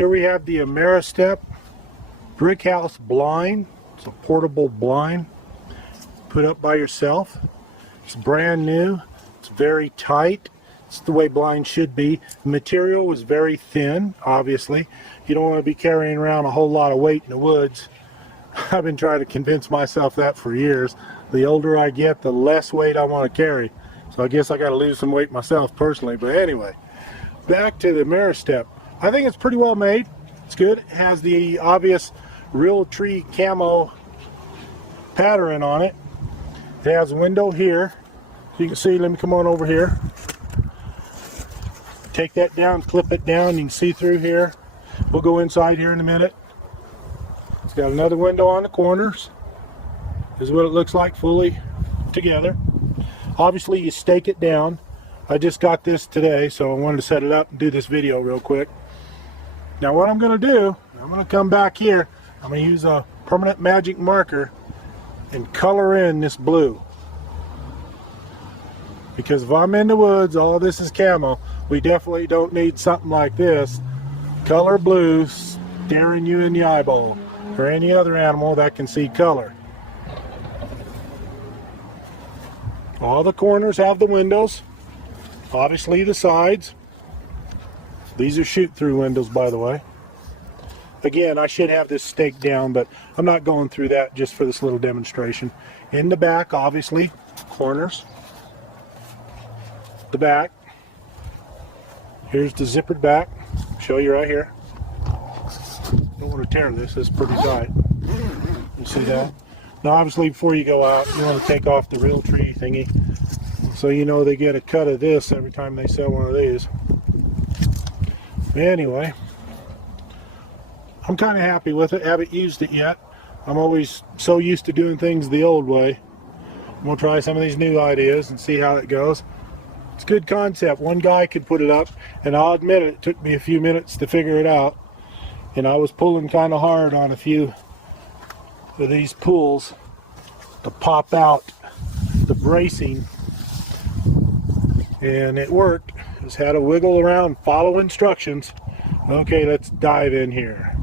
Here we have the Ameristep Brickhouse blind. It's a portable blind put up by yourself. It's brand new. It's very tight. It's the way blinds should be. The material was very thin, obviously. You don't want to be carrying around a whole lot of weight in the woods. I've been trying to convince myself that for years. The older I get, the less weight I want to carry. So I guess I got to lose some weight myself personally. But anyway, back to the Ameristep. I think it's pretty well made. It's good. It has the obvious real tree camo pattern on it. It has a window here. So you can see, let me come on over here. Take that down, clip it down, you can see through here. We'll go inside here in a minute. It's got another window on the corners. This is what it looks like fully together. Obviously you stake it down. I just got this today, so I wanted to set it up and do this video real quick. Now what I'm going to do, I'm going to come back here. I'm going to use a permanent magic marker and color in this blue. Because if I'm in the woods, all this is camo. We definitely don't need something like this. Color blue staring you in the eyeball. Or any other animal that can see color. All the corners have the windows. Obviously the sides. These are shoot-through windows, by the way. Again, I should have this staked down, but I'm not going through that just for this little demonstration. In the back, obviously, corners. The back. Here's the zippered back. I'll show you right here. Don't want to tear this. It's pretty tight. You see that? Now, obviously, before you go out, you want to take off the real tree thingy, so you know they get a cut of this every time they sell one of these. Anyway, I'm kind of happy with it. Haven't used it yet. I'm always so used to doing things the old way. I'm gonna try some of these new ideas and see how it goes. It's a good concept. One guy could put it up, and I'll admit it took me a few minutes to figure it out. And I was pulling kind of hard on a few of these pulls to pop out the bracing, and it worked. Just had to wiggle around, follow instructions. Okay, let's dive in here.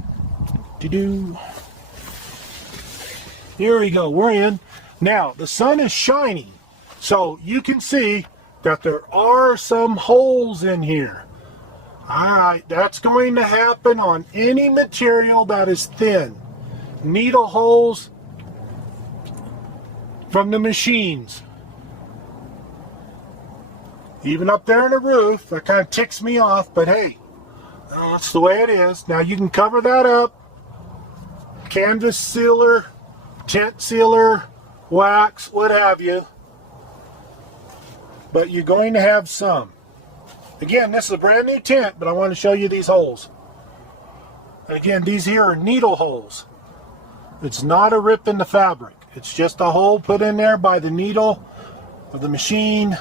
Here we go, we're in. Now, the sun is shining, so you can see that there are some holes in here. Alright, that's going to happen on any material that is thin. Needle holes from the machines. Even up there on the roof, that kind of ticks me off, but hey, that's the way it is. Now you can cover that up. Canvas sealer, tent sealer, wax, what have you. But you're going to have some. Again, this is a brand new tent, but I want to show you these holes. And again, these here are needle holes. It's not a rip in the fabric. It's just a hole put in there by the needle of the machine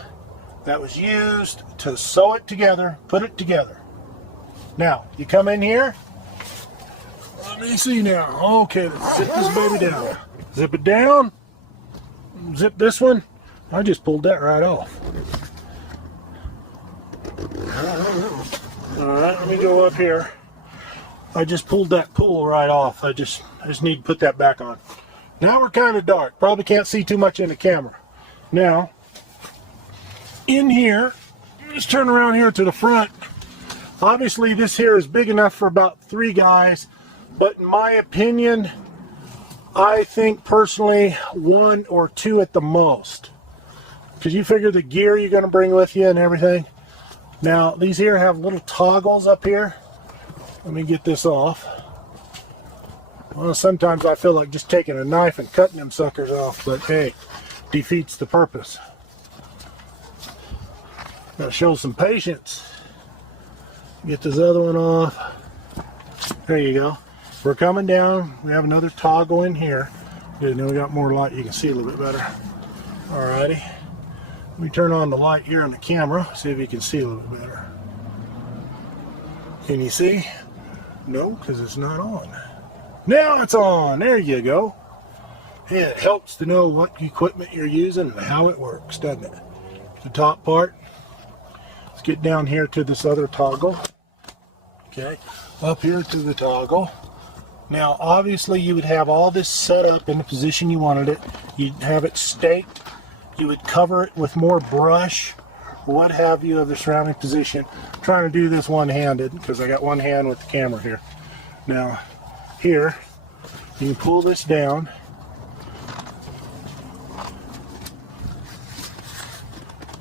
that was used to sew it together, put it together. Now, you come in here. Let me see now. Okay, let's zip this baby down. Zip it down. Zip this one. I just pulled that right off. Alright, let me go up here. I just pulled that pull right off. I just need to put that back on. Now we're kind of dark. Probably can't see too much in the camera. Now, in here, let's turn around here to the front. Obviously, this here is big enough for about 3 guys. But in my opinion, I think personally 1 or 2 at the most. Because you figure the gear you're going to bring with you and everything. Now, these here have little toggles up here. Let me get this off. Well, sometimes I feel like just taking a knife and cutting them suckers off, but hey, defeats the purpose. Gotta show some patience. Get this other one off. There you go. We're coming down. We have another toggle in here. Good, now we got more light. You can see a little bit better. Alrighty. Let me turn on the light here on the camera, see if you can see a little bit better. Can you see? No, because it's not on. Now it's on. There you go. And it helps to know what equipment you're using and how it works, doesn't it? The top part. Let's get down here to this other toggle. Okay. up here to the toggle. Now obviously you would have all this set up in the position you wanted it. You'd have it staked. You would cover it with more brush, what have you, of the surrounding position. I'm trying to do this one-handed because I got one hand with the camera here. Now here, you can pull this down.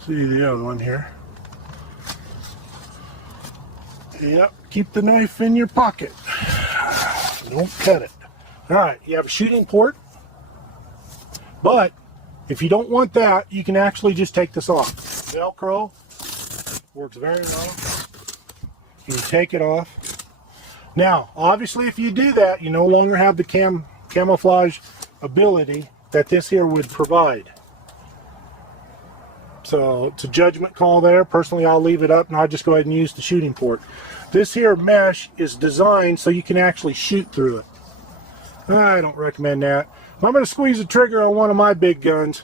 See the other one here. Yep, keep the knife in your pocket. Don't cut it. Alright, you have a shooting port, but if you don't want that, you can actually just take this off. Velcro works very well. You take it off. Now, obviously if you do that, you no longer have the camouflage ability that this here would provide. So it's a judgment call there. Personally, I'll leave it up and I'll just go ahead and use the shooting port. This here mesh is designed so you can actually shoot through it. I don't recommend that. If I'm going to squeeze the trigger on one of my big guns,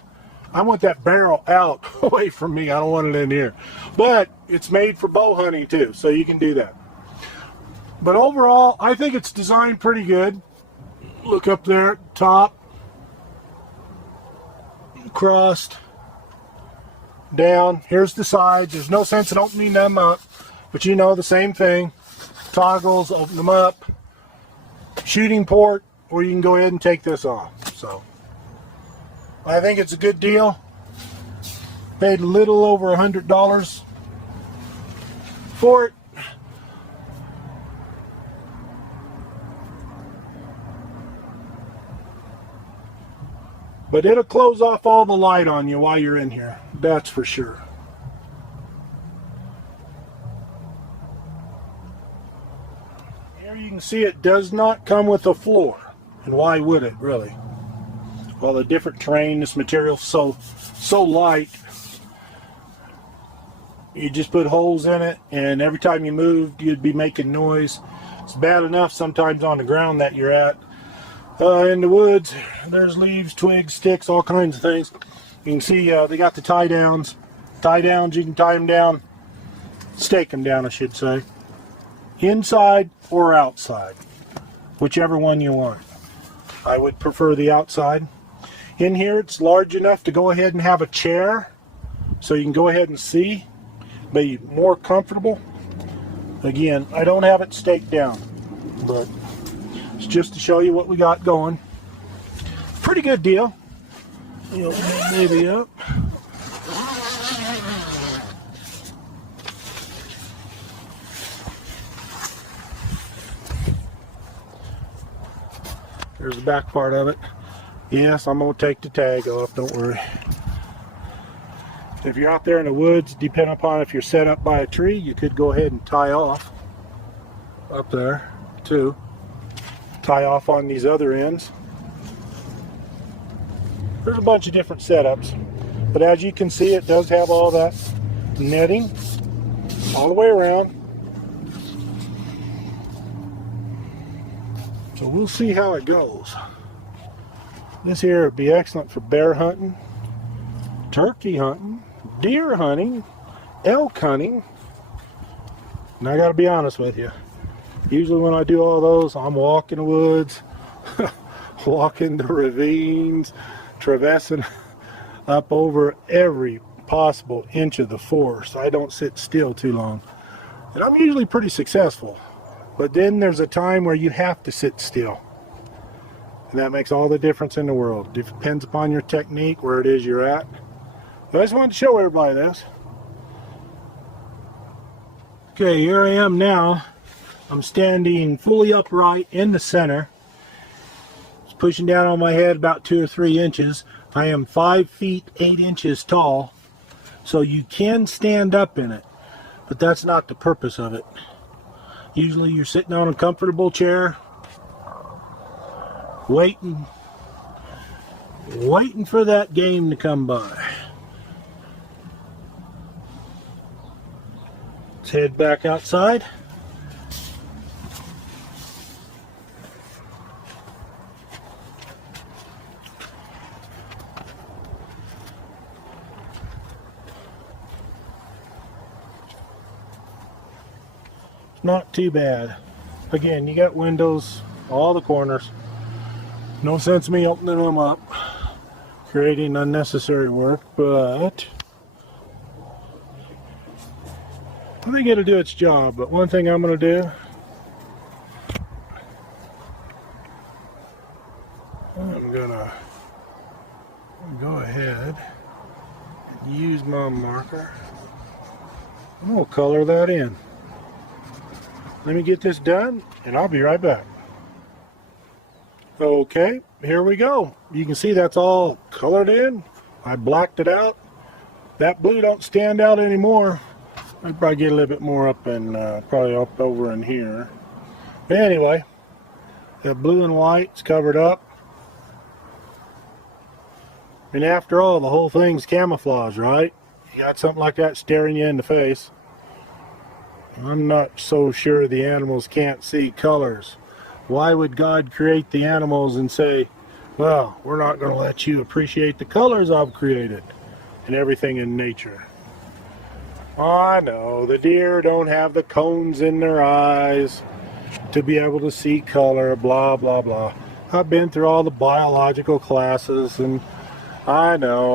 I want that barrel out away from me. I don't want it in here. But it's made for bow hunting too, so you can do that. But overall, I think it's designed pretty good. Look up there, top, crossed, down. Here's the sides. There's no sense in opening them up, but you know, the same thing. Toggles, open them up. Shooting port, or you can go ahead and take this off. So I think it's a good deal. Paid a little over $100 for it. But it'll close off all the light on you while you're in here. That's for sure. Here you can see it does not come with a floor. And why would it, really? Well, the different terrain, this material's so light. You just put holes in it, and every time you moved, you'd be making noise. It's bad enough sometimes on the ground that you're at. In the woods, there's leaves, twigs, sticks, all kinds of things. You can see they got the tie downs. Tie downs, you can tie them down, stake them down, I should say. Inside or outside, whichever one you want. I would prefer the outside. In here, it's large enough to go ahead and have a chair, so you can go ahead and see, be more comfortable. Again, I don't have it staked down, but it's just to show you what we got going. Pretty good deal. You open that baby up. There's the back part of it. Yes, I'm going to take the tag off, don't worry. If you're out there in the woods, depending upon if you're set up by a tree, you could go ahead and tie off up there too. Tie off on these other ends. There's a bunch of different setups, but as you can see, it does have all that netting all the way around. So we'll see how it goes. This here would be excellent for bear hunting, turkey hunting, deer hunting, elk hunting. And I gotta be honest with you, usually when I do all those, I'm walking the woods, walking the ravines, traversing up over every possible inch of the forest. I don't sit still too long. And I'm usually pretty successful. But then there's a time where you have to sit still. And that makes all the difference in the world. It depends upon your technique, where it is you're at. But I just wanted to show everybody this. Okay, here I am now. I'm standing fully upright in the center. It's pushing down on my head about 2 or 3 inches. I am 5 feet 8 inches tall. So you can stand up in it, but that's not the purpose of it. Usually you're sitting on a comfortable chair, waiting for that game to come by. Let's head back outside. Not too bad. Again, you got windows, all the corners. No sense me opening them up, creating unnecessary work, but I think it'll do its job. But one thing I'm going to do, I'm going to go ahead and use my marker. I'm going to color that in. Let me get this done and I'll be right back. Okay, here we go. You can see that's all colored in. I blacked it out. That blue don't stand out anymore. I'd probably get a little bit more up and probably up over in here. But anyway, the blue and white's covered up. And after all, the whole thing's camouflage, right? You got something like that staring you in the face. I'm not so sure the animals can't see colors. Why would God create the animals and say, well, we're not going to let you appreciate the colors I've created and everything in nature? I know, the deer don't have the cones in their eyes to be able to see color, blah, blah, blah. I've been through all the biological classes, and I know,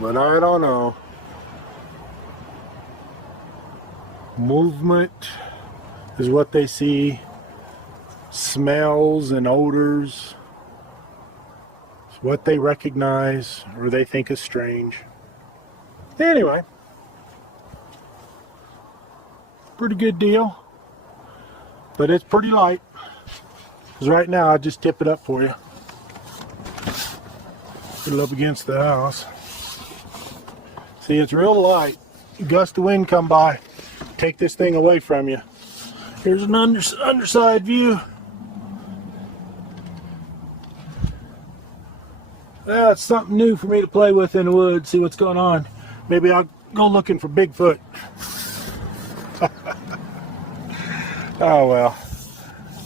but I don't know. Movement is what they see. Smells and odors is what they recognize or they think is strange. Anyway, pretty good deal, but it's pretty light, because right now I just tip it up for you. Put it up against the house. See, it's real light. Gust of wind come by, take this thing away from you. Here's an underside view. That's something new for me to play with in the woods, see what's going on. Maybe I'll go looking for Bigfoot. Oh well,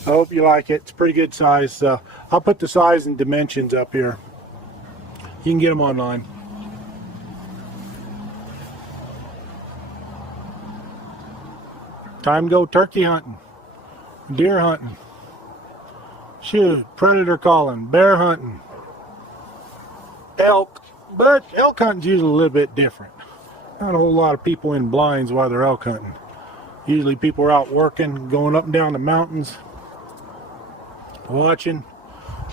I hope you like it. It's a pretty good size. I'll put the size and dimensions up here. You can get them online. Time to go turkey hunting, deer hunting, shoot, predator calling, bear hunting, elk. But elk hunting's usually a little bit different. Not a whole lot of people in blinds while they're elk hunting. Usually people are out working, going up and down the mountains, watching.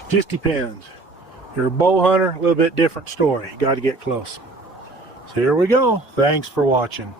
Just depends. If you're a bow hunter, a little bit different story. You got to get close. So here we go. Thanks for watching.